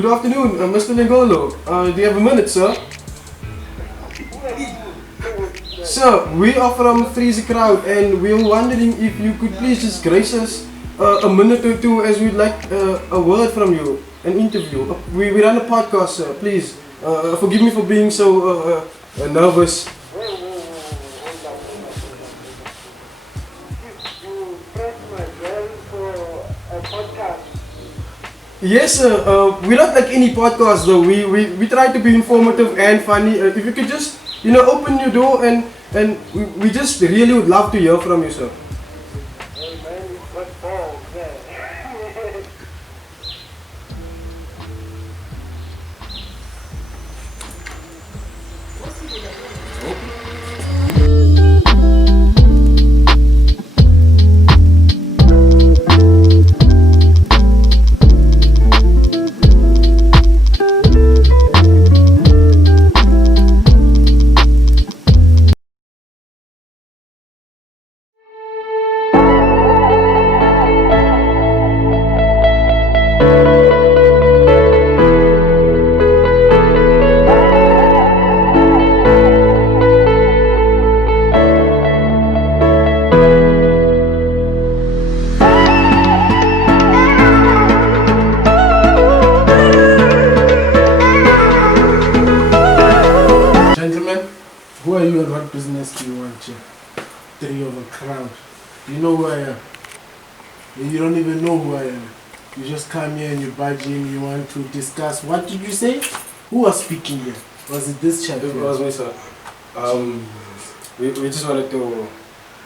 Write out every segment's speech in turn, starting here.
Good afternoon, Mr. Ningolo. Do you have a minute, sir? Sir, we are from Freezy Crowd and we are wondering if you could please just grace us a minute or two as we'd like a word from you, an interview. We run a podcast, sir. Please, forgive me for being so nervous. Yes, sir. We're not like any podcast though. We try to be informative and funny. If you could just, open your door and we just really would love to hear from you, sir. Who are you and what business do you want here? Three of a crowd. Do you know who I am? You don't even know who I am. You just come here and you're budging, you want to discuss. What did you say? Who was speaking here? Was it this chap? It was me, sir. We just wanted to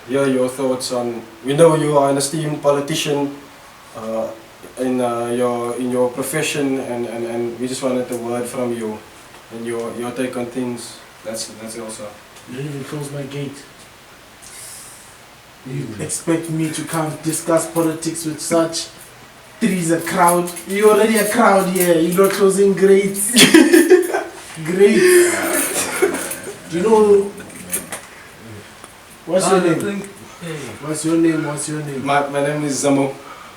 hear your thoughts on. We know you are an esteemed politician in your profession, and we just wanted a word from you and your take on things. That's all, sir. You didn't even close my gate. You expect me to come discuss politics with such three's a crowd? You're already a crowd here. You're not closing gates. Great. Do you know what's your name? What's your name? What's your name? My name is Zamo.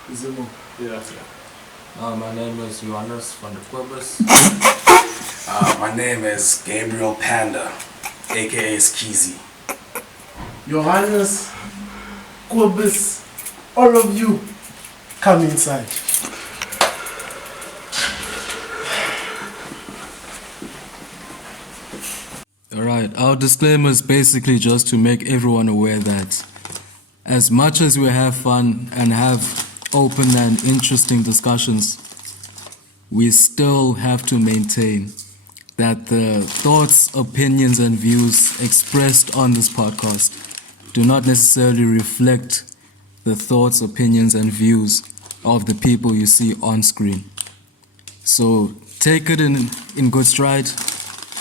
Zamo. Yeah. My name is Johannes van der Quibus. My name is Gabriel Panda, aka Skeezy. Johannes, Quibus, all of you, come inside. Alright, our disclaimer is basically just to make everyone aware that as much as we have fun and have open and interesting discussions, we still have to maintain that the thoughts, opinions, and views expressed on this podcast do not necessarily reflect the thoughts, opinions, and views of the people you see on screen. So take it in good stride.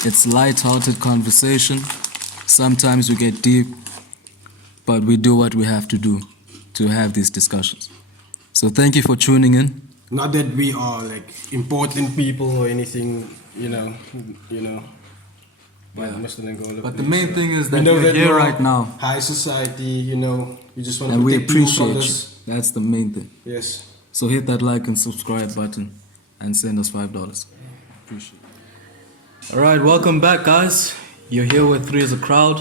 It's light-hearted conversation. Sometimes we get deep, but we do what we have to do to have these discussions. So thank you for tuning in. Not that we are like important people or anything, But Mr. Ningolo, But the main thing is that we know we're that here you're right now. High society, we just want to And we protect people from appreciate you. this. That's the main thing. Yes. So hit that like and subscribe button and send us $5. Appreciate it. Alright, welcome back guys. You're here with Three as a Crowd.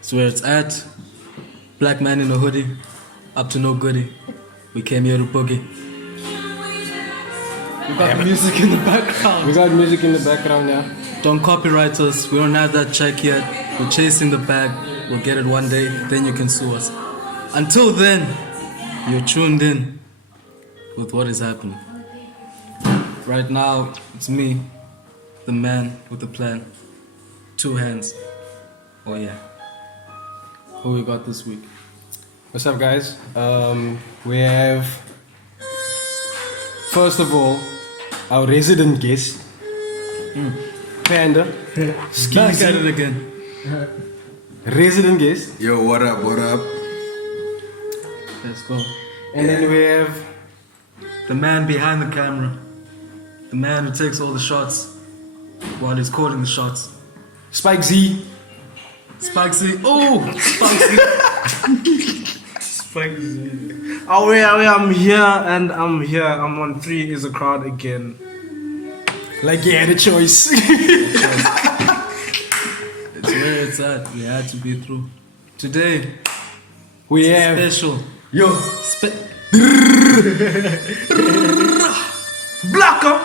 It's where it's at. Black man in a hoodie. Up to no goodie. We came here to boogie. We got music in the background. We got music in the background now. Don't copyright us. We don't have that check yet. We're chasing the bag. We'll get it one day. Then you can sue us. Until then, you're tuned in with what is happening. Right now, it's me, the man with the plan. 2 hands. Oh yeah. Who we got this week? What's up, guys? We have, first of all, our resident guest, Panda. Back at it again. Resident guest. Yo, what up, what up? Let's go. And then we have The man behind the camera. The man who takes all the shots while he's calling the shots. Spike Z. Spike Z. Oh! Spike Z. Spike Z. I'm here and I'm here. I'm on 3 is a crowd again. Like he had a choice. It's where it's at. We had to be through. Today, We it's have special. yo Blocker.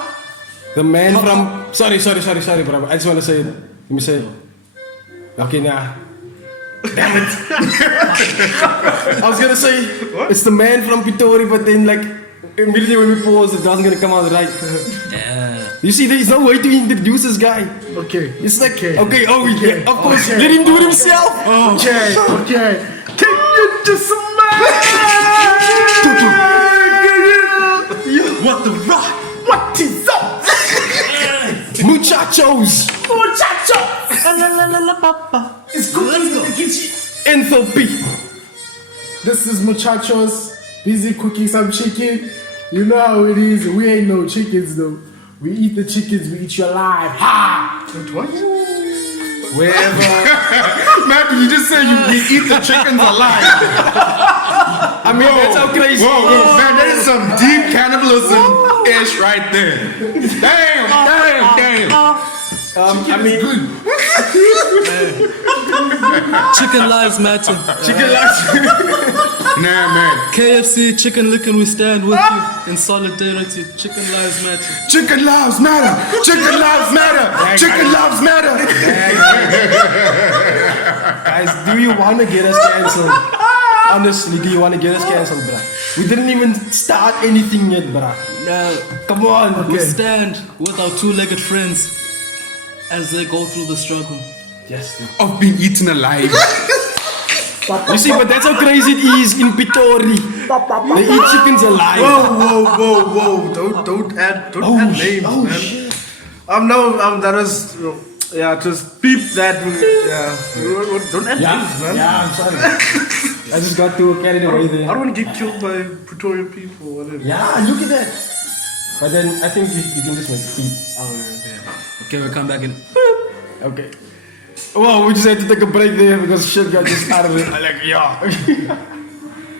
the man from. Sorry, bro. I just want to say it. Let me say it. Okay, nah. Damn it. I was gonna say it's the man from Pitori, but then like immediately when we pause, it doesn't gonna come out right. Yeah. You see, there's no way to introduce this guy. Okay. It's like Okay. yeah, of course, let him do it himself. Okay. Can you just smile? What the rock? What is up? Muchachos, It's cooking in the kitchen. enthalpy. This is muchachos busy cooking some chicken. You know how it is. We ain't no chickens though. We eat the chickens. We eat you alive. Ha! What? Wherever. Man, you just said we eat the chickens alive. I mean, that's how crazy. Whoa, man, that is some deep cannibalism-ish right there. Damn. I mean, Chicken lives matter. chicken lives. Nah, man. KFC, chicken licking, we stand with you in solidarity. Chicken lives matter. Chicken lives matter. Chicken lives matter. Chicken lives matter. Guys, do you want to get us cancelled? Honestly, do you want to get us cancelled, bruh? We didn't even start anything yet, bruh. Now, Come on. we stand with our two-legged friends as they go through the struggle. Yes, dude. Of being eaten alive. You see, but that's how crazy it is in Pitori. They eat chickens alive. Whoa! Don't add names, man. That was just beep that. Yeah, don't add names, man. Yeah, I'm sorry. I just got too carried away I there. don't want to get killed by Pretoria people or whatever. Yeah, look at that. But then I think you can just make beep. Okay, we'll come back in. Okay. Well, we just had to take a break there because shit got just out of it. I'm like, yeah.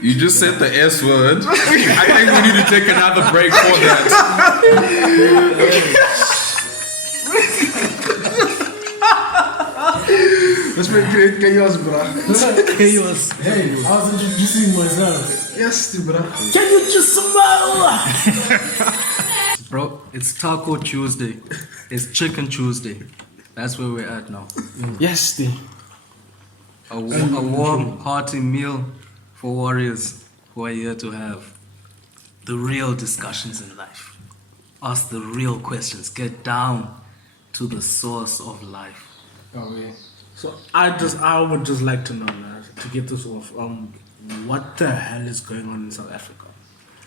You just said the S word. I think we need to take another break for that. Let's make great chaos, bro. Chaos. Hey, I was introducing myself. Yes, bro. Can you just smile? Bro, it's Taco Tuesday. It's Chicken Tuesday. That's where we're at now. Yes, dude. A warm, hearty meal for warriors who are here to have the real discussions in life. Ask the real questions. Get down to the source of life. Oh, yeah. So I would just like to know, man, to get this off. What the hell is going on in South Africa?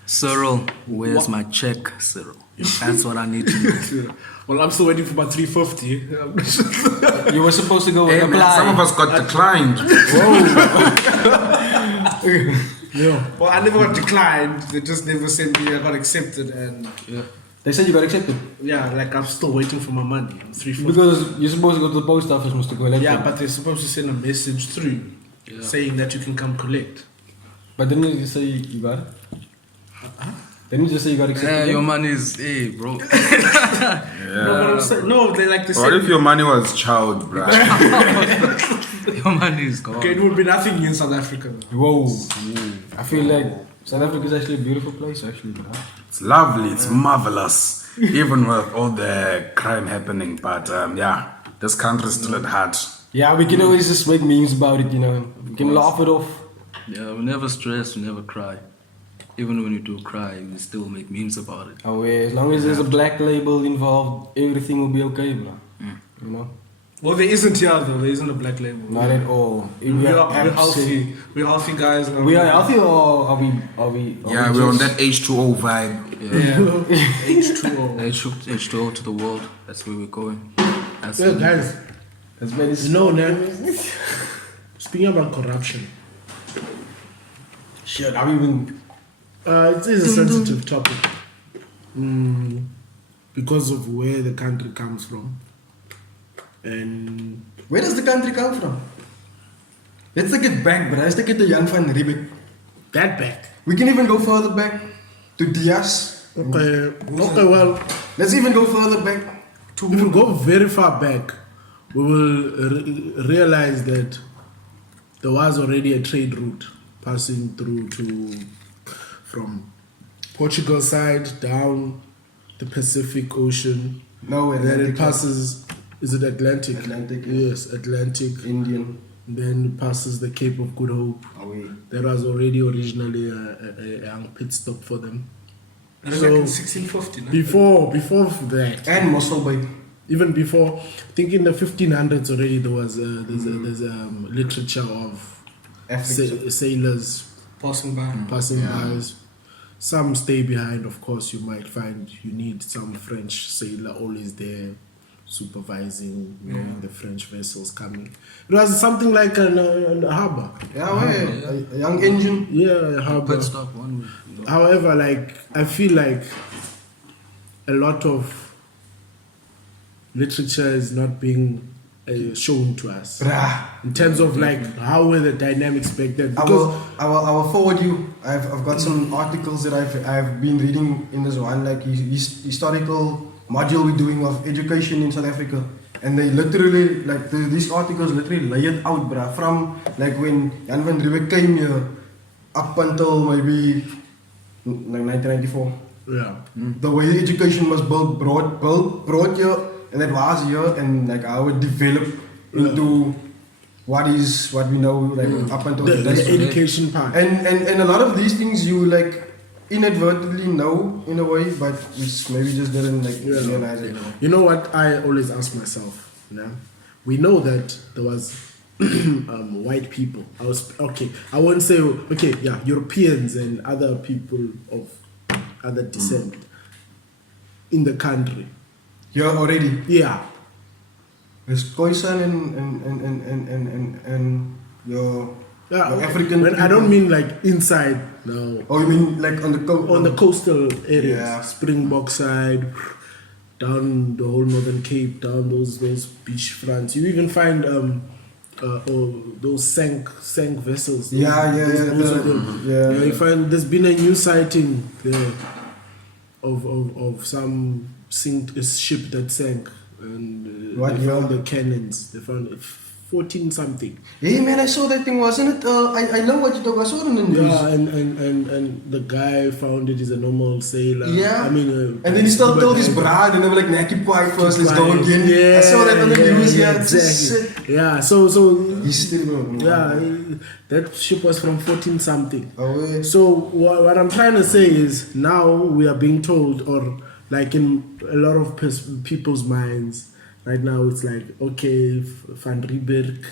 Cyril, where's my check, Cyril? That's what I need to know. Well, I'm still waiting for my 350. You were supposed to go and Hey, man, apply. some of us got declined. Yeah. Well, I never got declined. They just never sent me. I got accepted, and They said you got accepted. yeah, like I'm still waiting for my money. 350. Because you're supposed to go to the post office, Mr. Collect. Yeah, but they're supposed to send a message through saying that you can come collect. But didn't you just say you got it? Didn't you just say you got accepted? Yeah, your money is, hey, bro. No, what I'm saying, no, they like to say. What if your money was child, bro? Your money is gone. Okay, it would be nothing in South Africa. Whoa. I feel like South Africa is actually a beautiful place, actually, bro. It's lovely, it's marvelous. Even with all the crime happening, but yeah, this country is still at heart. Yeah, we can always just make memes about it, you know. We can laugh it off. Yeah, we never stress, we never cry. Even when you do cry, we still make memes about it. Oh, yeah, as long as there's a black label involved, everything will be okay, bro. You know? Well, there isn't here though. There isn't a black label. Not at all. We're healthy. We're healthy guys. We are healthy or are we Yeah, we're on that H2O vibe. H2O. H2O to the world, that's where we're going. That's Well, guys, That's very you know, man. Speaking about corruption, shit, are we even it is a sensitive topic because of where the country comes from, and where does the country come from? Let's take it back, bro. Let's take it to Jan van Riebeeck. that back. We can even go further back to Diaz. Okay, well, Let's even go further back if you go very far back, we will realize that there was already a trade route passing through from Portugal side down the Pacific Ocean. No, And then it Atlantic. passes. Is it Atlantic? Atlantic, yeah. Yes, Atlantic. Indian. Then it passes the Cape of Good Hope. Away. That was already originally a young pit stop for them. It was So, like in 1650, no? Before that, And Mossel Bay. even before, I think in the 1500s already there was there's literature of Africa. sailors Passing by. passing by. Some stay behind, of course. You might find you need some French sailor always there supervising, knowing the French vessels coming. It was something like a harbor. Yeah, well, a young engine. Yeah, a harbor. Pit stop one way. However, like I feel like a lot of literature is not being shown to us Bruh. in terms of like how were the dynamics back then. I Because will forward you. I've got some articles that I've been reading in this one, like historical module we're doing of education in South Africa, and they literally like these articles literally lay it out, bruh, from like when Jan van Riebeeck came here up until maybe like 1994. yeah, The way education was brought here, and that was here, and like how it developed into what we know, like up until the that. education part. And a lot of these things you like inadvertently know in a way, but which maybe just didn't like realize it. You know what I always ask myself? We know that there was white people. I won't say Europeans and other people of other descent in the country. Here already. Yeah, There's Khoisan and your African. But I don't mean like inside. No. Oh, you mean like on the coast? On the coastal areas, Yeah. Springbok side, down the whole Northern Cape, down those beach fronts. You even find those sank vessels. Those of them. Yeah. You find there's been a new sighting there of some a ship that sank, and What they found year? the cannons. They found 14 something. Hey man, I saw that thing, wasn't it? I know what you're talking about. I saw it in the news. Yeah, and the guy found it is a normal sailor. Yeah. I mean, And then he still told his bride, and they were like, nah, keep quiet first, let's go again. Yeah, I saw that on the news, yeah. exactly. Yeah, so He's still that ship was from 14 something. Oh, So what I'm trying to say is now we are being told, or like in a lot of people's minds right now, it's like, okay, Van Riebeeck,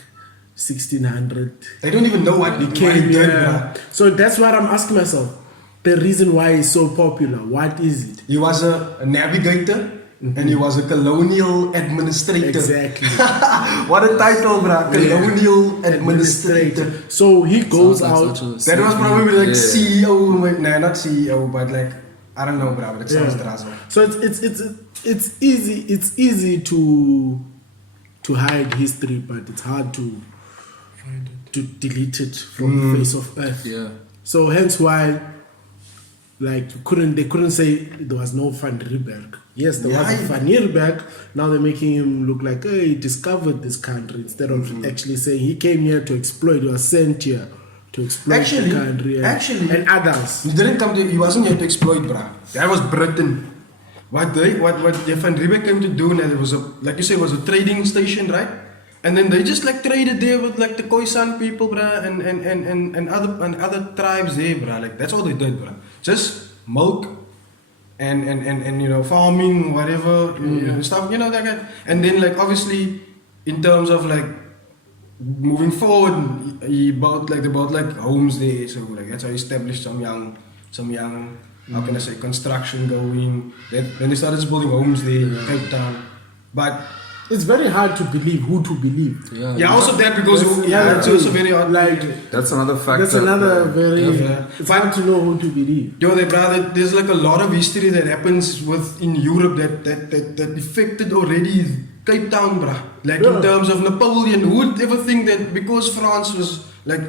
1600. they don't even know what he Came did, here. bruh. So that's what I'm asking myself. The reason why he's so popular, what is it? He was a navigator, and he was a colonial administrator. Exactly. What a title, bruh. Colonial administrator. So he goes Sounds like out. such a That was sick probably name. like CEO, nah, not CEO, but like, I don't know, bruh, but it sounds drazzle. So it's easy to hide history, but it's hard to delete it from the face of earth. Yeah. So hence why, like, they couldn't say there was no Van Riebeeck. Yes, there was a Van Riebeeck. Now they're making him look like, hey, he discovered this country, instead of actually saying he came here to exploit. He was sent here to exploit the country and others. He wasn't here to exploit, bruh. That was Britain. What Van Riebeeck came to do, and it was like you said, it was a trading station, right? And then they just like traded there with like the Khoisan people, bruh, and other tribes there, bruh. Like that's all they did, bruh. Just milk and you know, farming, whatever, you know, stuff, you know, that kind. And then like obviously in terms of like moving forward, they built like homes there, so like that's how he established some young how can I say, construction going. Then they started just building homes there in Cape Town. But It's very hard to believe who to believe. also that because it's also very hard. Like That's another factor. that's another very. Yeah. It's hard to know who to believe. There's like a lot of history that happens in Europe that affected already Cape Town, bruh. Like in terms of Napoleon, who would ever think that because France was like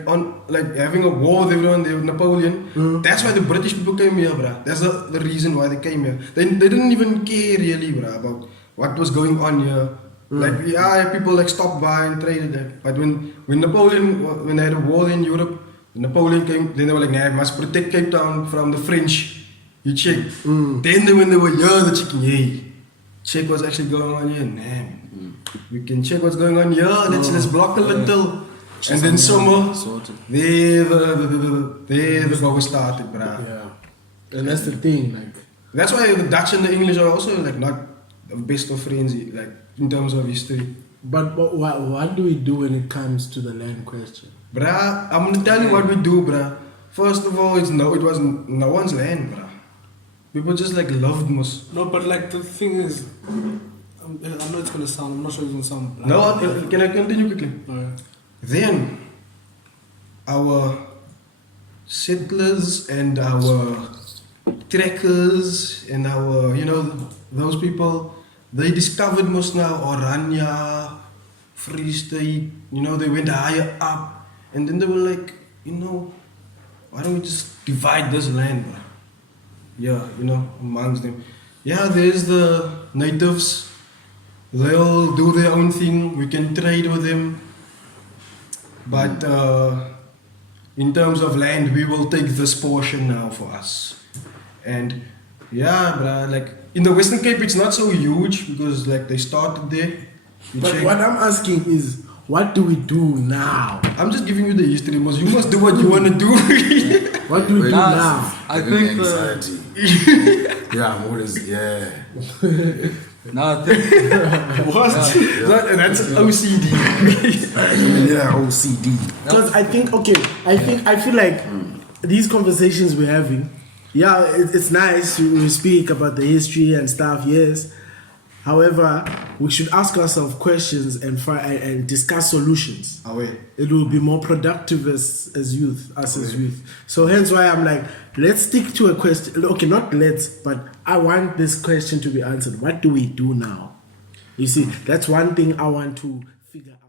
having a war with everyone there with Napoleon, that's why the British people came here, bruh. That's the reason why they came here. They didn't even care really, bruh, what was going on here. Like, yeah, people like stopped by and traded that. But when Napoleon, when they had a war in Europe, Napoleon came, then they were like, nah, I must protect Cape Town from the French. You check. Then when they were here, the checking, hey, check what's actually going on here. Nah, we can check what's going on here. Let's block a little. And then summer, there the power started, bruh. Yeah. And that's the thing, like. That's why the Dutch and the English are also like not the best of friends, like in terms of history. But what do we do when it comes to the land question? Bruh, I'm gonna tell you what we do, bruh. First of all, it was no one's land, bruh. People just like loved us. No, but like the thing is, I know it's gonna sound. I'm not sure it's gonna sound. Bad. No, can I continue quickly? Alright. Then, our settlers and our trekkers and our, those people, they discovered most now Oranje, Free State, they went higher up. And then they were like, why don't we just divide this land, bro? Yeah, amongst them. Yeah, there's the natives. They'll do their own thing. We can trade with them. But in terms of land, we will take this portion now for us. And yeah, bruh, like in the Western Cape, it's not so huge because like they started there. But what I'm asking is, what do we do now? I'm just giving you the history, because you must do what you want to do. What do we do now? I think anxiety. Yeah, I'm always no, I think What? That's OCD. yeah, OCD. Because I feel like these conversations we're having, yeah, it's nice to speak about the history and stuff, yes. However, we should ask ourselves questions and discuss solutions. It will be more productive as youth. So hence why I'm like, let's stick to a question. Okay, not let's, but I want this question to be answered. What do we do now? You see, that's one thing I want to figure out.